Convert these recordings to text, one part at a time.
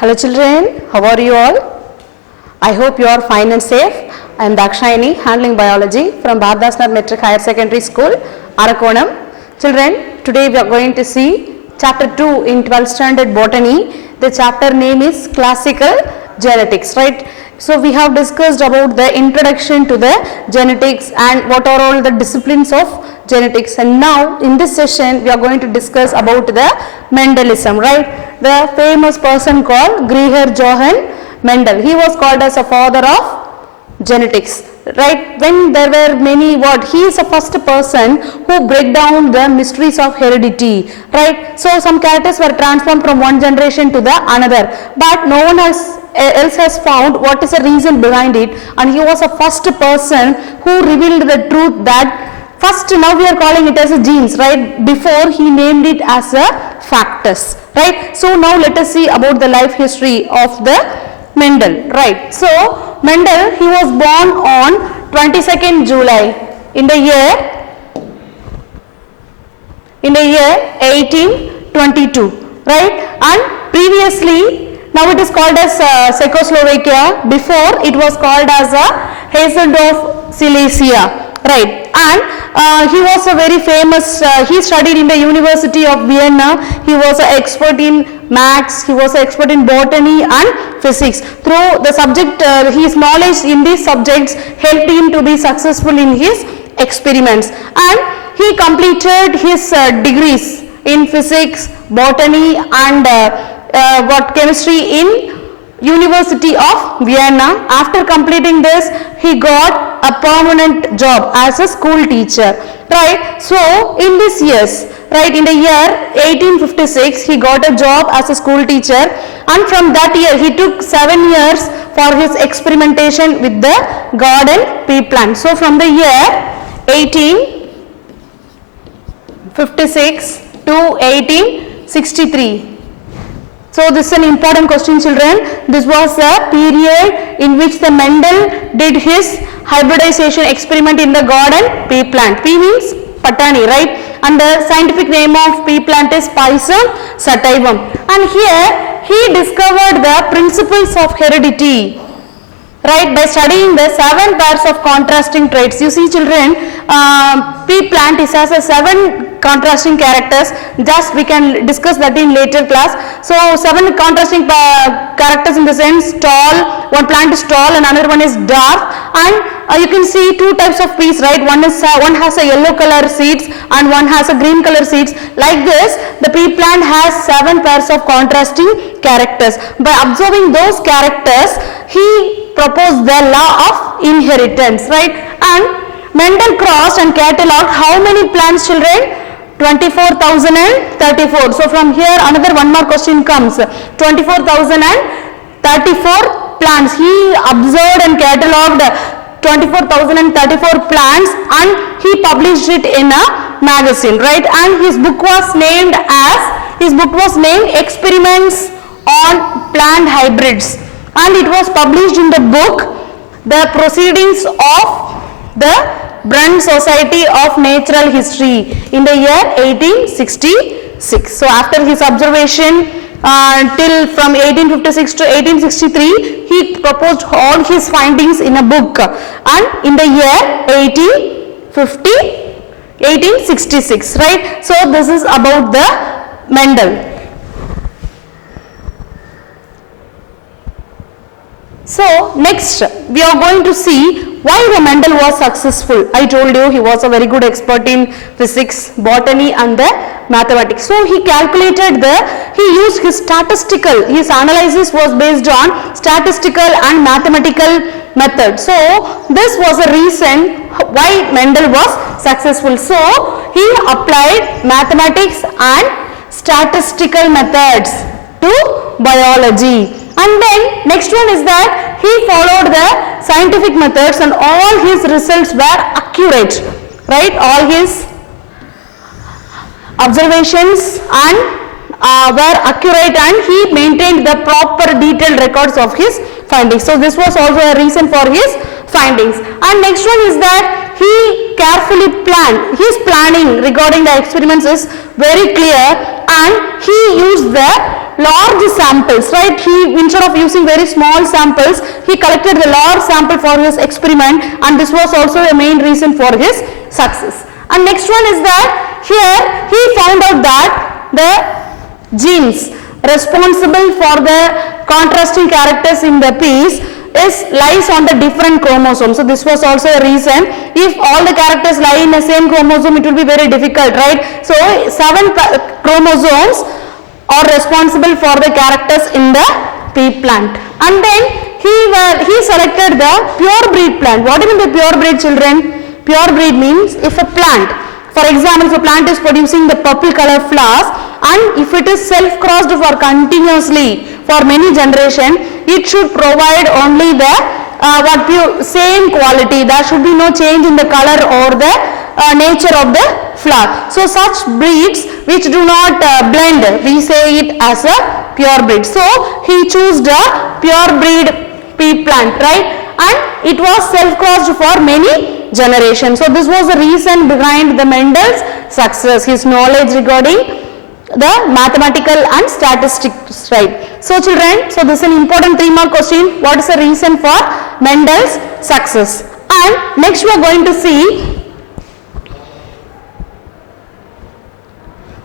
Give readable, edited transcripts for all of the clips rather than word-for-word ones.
Hello children, how are you all? I hope you are fine and safe. I am Dakshayani, handling biology from Bhardasnar Metric Higher Secondary School, Arakonam. Children, today we are going to see chapter 2 in 12th standard botany. The chapter name is classical genetics, right? So we have discussed about the introduction to the genetics and what are all the disciplines of genetics, and now in this session we are going to discuss about the Mendelism, right? The famous person called Georg Johann Mendel. He was called as a father of genetics, right? When there were many he is the first person who break down the mysteries of heredity, right? So some characters were transformed from one generation to the another, but no one else has found what is the reason behind it, and he was the first person who revealed the truth that first now we are calling it as a genes, right? Before he named it as a factors, right? So now let us see about the life history of the Mendel, right? So Mendel, he was born on 22nd July in the year 1822, right? And previously, now it is called as Czechoslovakia. Before it was called as Herzegdorf, Silesia, right? And he was a very famous, he studied in the University of Vienna. He was an expert in maths, he was an expert in botany and physics. Through the subject, his knowledge in these subjects helped him to be successful in his experiments, and he completed his degrees in physics, botany and chemistry in University of Vienna. After completing this, he got a permanent job as a school teacher, right? So in these years, right, in the year 1856, he got a job as a school teacher, and from that year he took 7 years for his experimentation with the garden pea plant. So from the year 1856 to 1863. So this is an important question, children. This was a period in which the Mendel did his hybridization experiment in the garden pea plant. Pea means patani, right? And the scientific name of pea plant is Pisum sativum. And here he discovered the principles of heredity, right, by studying the 7 pairs of contrasting traits. You see, children, pea plant is has a 7 contrasting characters. Just we can discuss that in later class. So 7 contrasting characters in the sense tall, one plant is tall and another one is dark, and you can see 2 types of peas, right? One has a yellow color seeds and one has a green color seeds. Like this, the pea plant has 7 pairs of contrasting characters. By observing those characters, he proposed the law of inheritance, right? And Mendel crossed and catalogued how many plants, children? 24,034. So from here another one more question comes. 24,034 plants. He observed and catalogued 24,034 plants, and he published it in a magazine, right? And his book was named Experiments on Plant Hybrids, and it was published in the book The Proceedings of the Brunn Society of Natural History in the year 1866. So after his observation till from 1856 to 1863, he proposed all his findings in a book, and in the year 1866, right? So this is about the Mendel. So next we are going to see why the Mendel was successful. I told you he was a very good expert in physics, botany and the mathematics. So he calculated he used his analysis was based on statistical and mathematical method. So this was a reason why Mendel was successful. So he applied mathematics and statistical methods to biology. And then next one is that he followed the scientific methods and all his results were accurate, right? All his observations and were accurate, and he maintained the proper detailed records of his findings. So this was also a reason for his findings. And next one is that he carefully planned. His planning regarding the experiments is very clear, and he used the large samples, right? He, instead of using very small samples, he collected the large sample for his experiment, and this was also a main reason for his success. And next one is that here he found out that the genes responsible for the contrasting characters in the peas lies on the different chromosomes. So this was also a reason. If all the characters lie in the same chromosome, it will be very difficult, right? So 7 chromosomes are responsible for the characters in the pea plant. And then he selected the pure breed plant. What do you mean by pure breed, children? Pure breed means if a plant, for example, if a plant is producing the purple color flowers, and if it is self-crossed for continuously for many generations, it should provide only the same quality. There should be no change in the color or the nature of the flower. So such breeds which do not blend, we say it as a pure breed. So he chose the pure breed pea plant, right? And it was self-crossed for many generations. So this was the reason behind the Mendel's success, his knowledge regarding the mathematical and statistics, right? So children, so this is an important 3-mark question. What is the reason for Mendel's success? And next we are going to see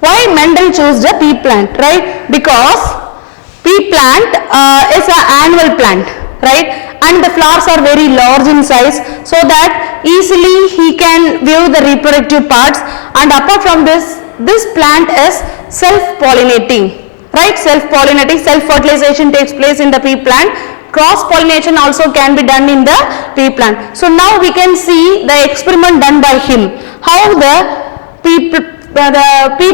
why Mendel chose the pea plant, right? Because pea plant is an annual plant, right? And the flowers are very large in size, so that easily he can view the reproductive parts. And apart from this plant is self-pollinating, right? Self-pollinating, self-fertilization takes place in the pea plant. Cross-pollination also can be done in the pea plant. So now we can see the experiment done by him, how the pea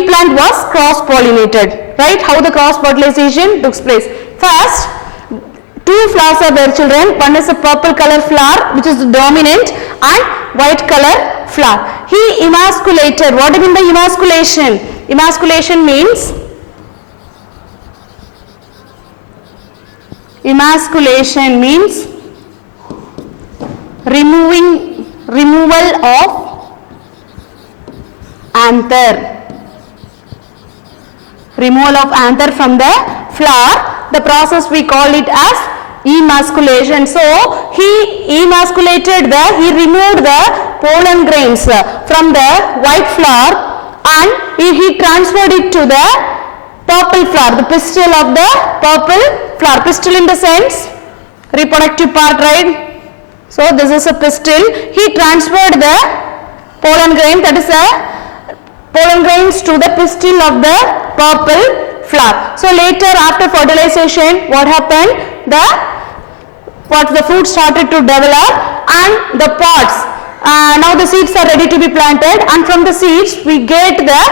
plant was cross-pollinated, right? How the cross-fertilization took place. First, 2 flowers are there, children. One is a purple color flower which is dominant, and white color flower. He emasculated. What do you mean by emasculation? Emasculation means removal of anther. Removal of anther from the flower. The process we call it as emasculation. So he emasculated he removed the pollen grains from the white flower, and he transferred it to the purple flower, the pistil of the purple flower. Pistil in the sense reproductive part, right? So this is a pistil. He transferred the pollen grain, that is a pollen grains, to the pistil of the purple flower. So later, after fertilization, what happened? The fruit started to develop, and the pods. Now the seeds are ready to be planted, and from the seeds we get the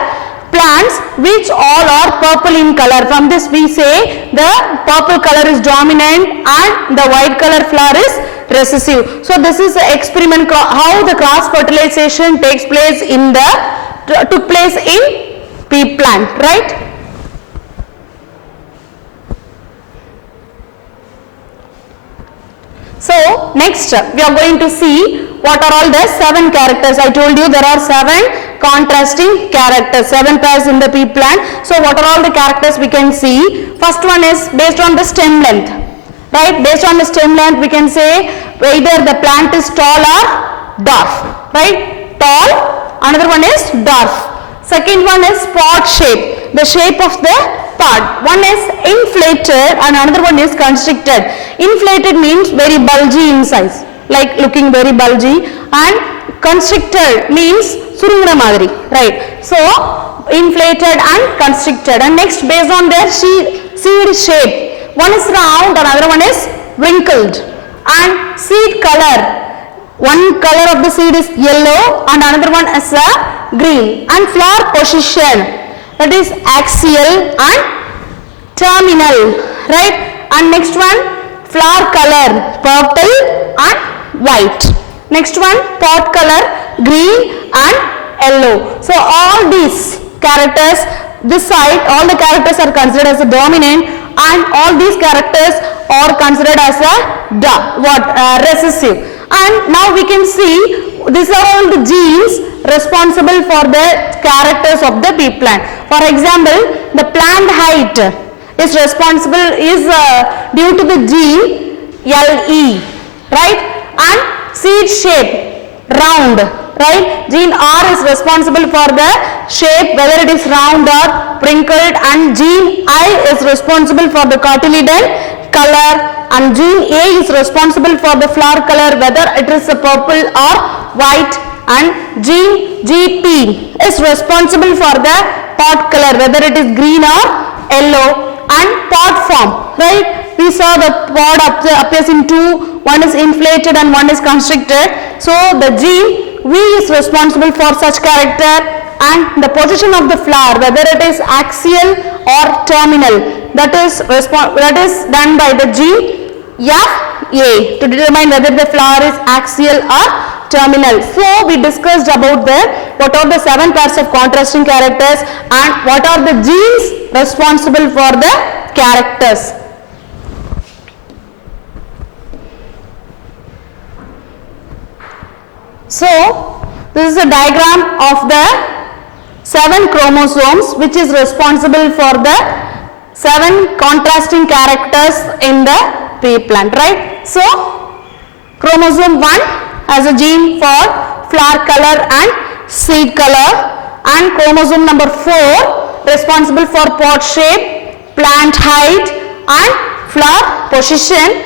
plants which all are purple in color. From this we say the purple color is dominant and the white color flower is recessive. So this is the experiment how the cross fertilization took place in pea plant, right? So next we are going to see what are all the 7 characters. I told you there are 7 contrasting characters, 7 pairs in the pea plant. So what are all the characters we can see? First one is based on the stem length, right? Based on the stem length we can say either the plant is tall or dwarf, right? Tall, another one is dwarf. Second one is pod shape, the shape of the pod. One is inflated and another one is constricted. Inflated means very bulgy in size, like looking very bulgy, and constricted means surungana madri, right? So inflated and constricted. And next, based on their seed shape, one is round, another one is wrinkled. And seed color, one color of the seed is yellow and another one is green. And flower position, that is axial and terminal, right? And next one, flower color, purple and white. Next one, pod color, green and yellow. So all these characters, this side, all the characters are considered as a dominant, and all these characters are considered as a recessive. And now we can see these are all the genes responsible for the characters of the pea plant. For example, the plant height is responsible is due to the gene LE, right? And seed shape, round, right? Gene R is responsible for the shape, whether it is round or wrinkled, and gene I is responsible for the cotyledon color, and gene A is responsible for the flower color, whether it is a purple or white, and gene GP is responsible for the pod color, whether it is green or yellow, and pod form, right? We saw the pod appears in two, one is inflated and one is constricted. So the gene V is responsible for such character, and the position of the flower, whether it is axial or terminal, that is done by the gene FA to determine whether the flower is axial or terminal. So we discussed about what are the 7 pairs of contrasting characters and what are the genes responsible for the characters. So this is a diagram of the 7 chromosomes which is responsible for the 7 contrasting characters in the pea plant, right? So chromosome 1 has a gene for flower color and seed color, and chromosome number 4 responsible for pod shape, plant height and flower position.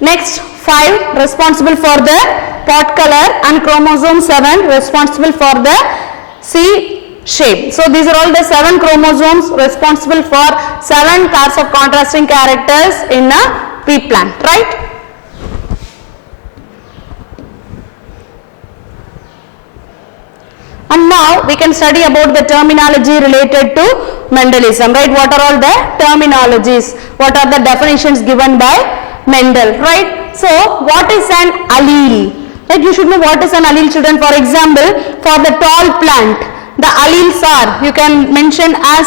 Next 5 responsible for the pod color, and chromosome 7 responsible for the seed shape. So these are all the 7 chromosomes responsible for 7 pairs of contrasting characters in a pea plant, right? And now we can study about the terminology related to Mendelism, right? What are all the terminologies? What are the definitions given by Mendel, right? So what is an allele? Right? You should know what is an allele, children. For example, for the tall plant, the alleles are, you can mention as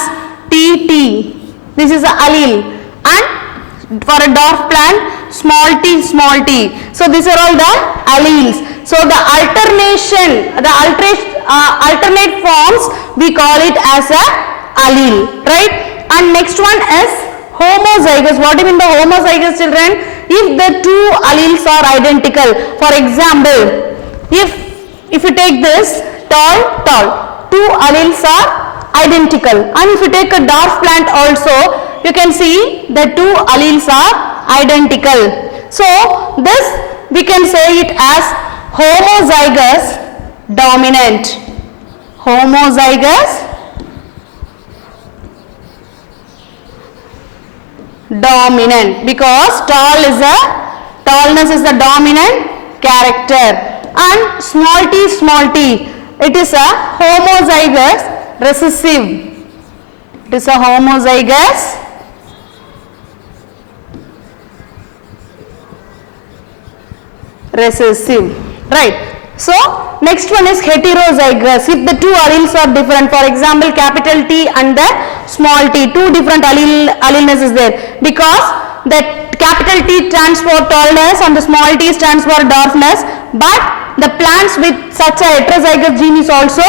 TT. This is the allele. And for a dwarf plant, small t, small t. So these are all the alleles. So the alternate forms, we call it as a allele, right? And next one is homozygous. What do you mean by homozygous, children? If the 2 alleles are identical. For example, if you take this tall, 2 alleles are identical, and if you take a dwarf plant also, you can see the 2 alleles are identical. So this we can say it as homozygous dominant. Homozygous dominant, because tallness is the dominant character, and small t, it is a homozygous recessive. It is a homozygous recessive, right? So next one is heterozygous. If the 2 alleles are different, for example, capital T and the small t, 2 different alleleness is there, because the capital T stands for tallness and the small t stands for dwarfness, but the plants with such a heterozygous gene is also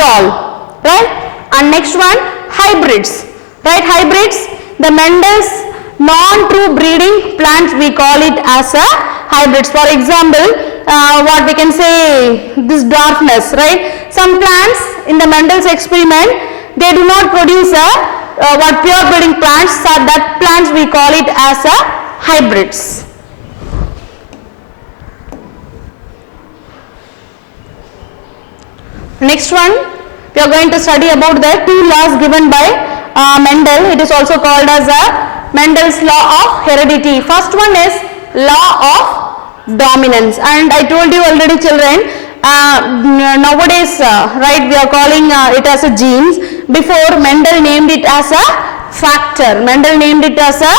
tall, right? And next one, hybrids, right? Hybrids, the Mendel's non-true breeding plants, we call it as a hybrids. For example, what we can say, this dwarfness, right? Some plants in the Mendel's experiment, they do not produce what pure breeding plants, so that plants we call it as a hybrids. Next one, we are going to study about the 2 laws given by Mendel. It is also called as Mendel's law of heredity. First one is law of dominance, and I told you already, children, nowadays right, we are calling it as a genes. Before, Mendel named it as a factor. Mendel named it as a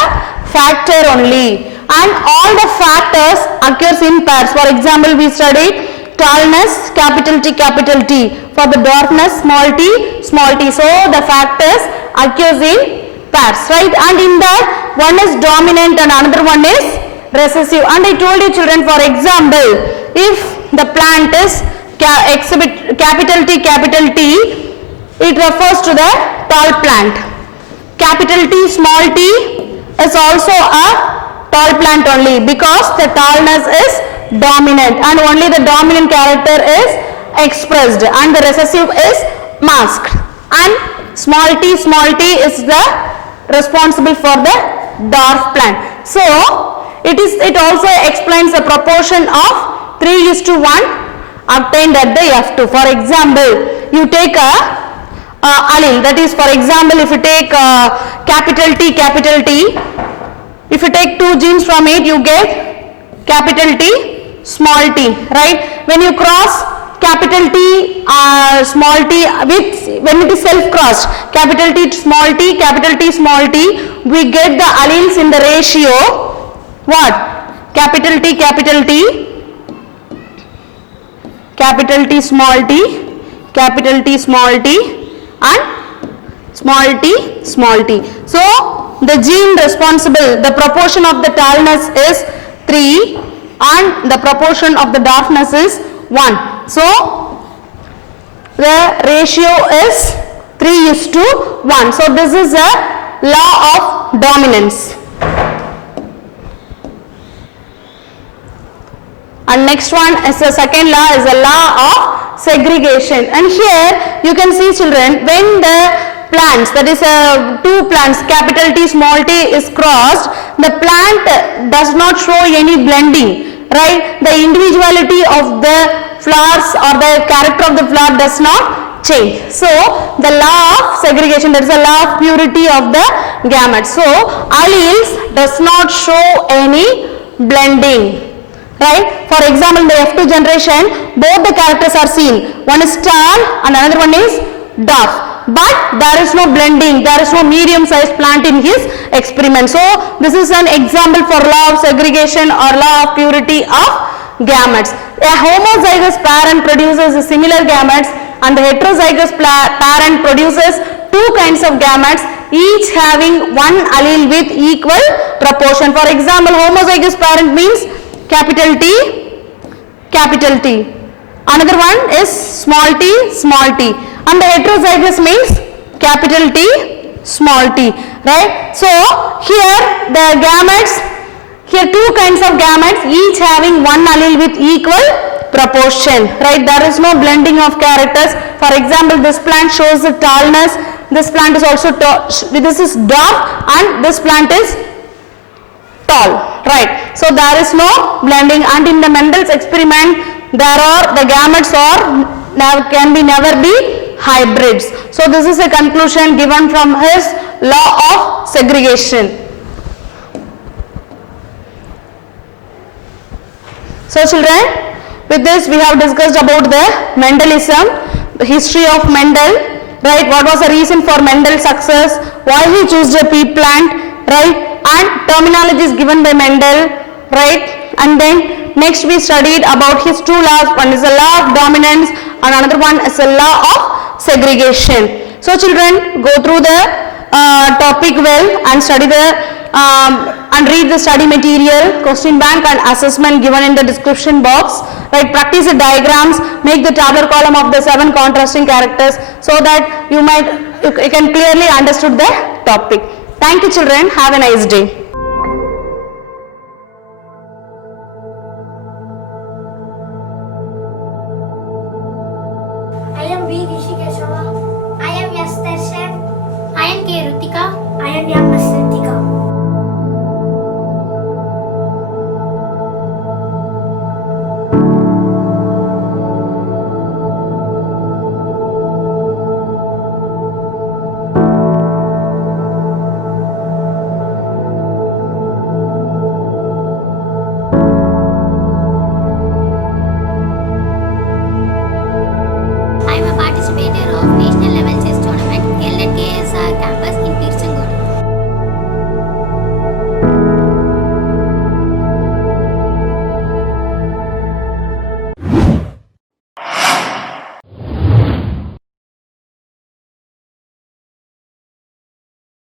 factor only, and all the factors occurs in pairs. For example, we studied tallness, capital T, for the dwarfness, small t, small t. So the factors occurs in pairs, right? And in that, one is dominant and another one is recessive. And I told you, children, for example, if the plant is exhibit capital T, it refers to the tall plant. capital T, small t is also a tall plant only because the tallness is dominant and only the dominant character is expressed and the recessive is masked, and small t is the responsible for the dwarf plant. So it also explains the proportion of 3:1 obtained at the F2. For example, you take a allele, that is, for example, if you take capital T, if you take 2 genes from it, you get capital T, small t, right? When you cross capital T, small t with, when it is self-crossed, capital T, small t, we get the alleles in the ratio, what? Capital T, capital T, small t, capital T, small t, and small t. So the gene responsible, the proportion of the tallness is 3 and the proportion of the dwarfness is 1. So the ratio is 3:1. So this is a law of dominance. And next one is the second law, is a law of segregation. And here you can see, children, when the plants, that is 2 plants, capital T, small t is crossed, the plant does not show any blending, right? The individuality of the flowers or the character of the flower does not change. So the law of segregation, that is the law of purity of the gametes. So alleles does not show any blending, right? For example, in the F2 generation, both the characters are seen. One is tall and another one is dwarf. But there is no blending, there is no medium sized plant in his experiment. So this is an example for law of segregation or law of purity of gametes. A homozygous parent produces similar gametes and the heterozygous parent produces 2 kinds of gametes, each having 1 allele with equal proportion. For example, homozygous parent means capital T. Another one is small t, and the heterozygous means capital T, small t, right? So here the gametes, here 2 kinds of gametes, each having 1 allele with equal proportion, right? There is no blending of characters. For example, this plant shows the tallness, this plant is also tall, this is dwarf, and this plant is tall, right? So there is no blending, and in the Mendel's experiment there are the gametes can never be hybrids. So this is a conclusion given from his law of segregation. So children, with this we have discussed about the Mendelism, the history of Mendel, right? What was the reason for Mendel's success, why he chose a pea plant, right? And terminologies given by Mendel, right? And then next we studied about his 2 laws. One is a law of dominance and another one is a law of segregation. So children, go through the topic well and study the and read the study material, question bank and assessment given in the description box, right? Practice the diagrams, make the tabular column of the 7 contrasting characters so that you can clearly understood the topic. Thank you children, have a nice day. I am B. Rishikeshava. I am S. Darshan. I am K. Rutika. I am M. Ritika.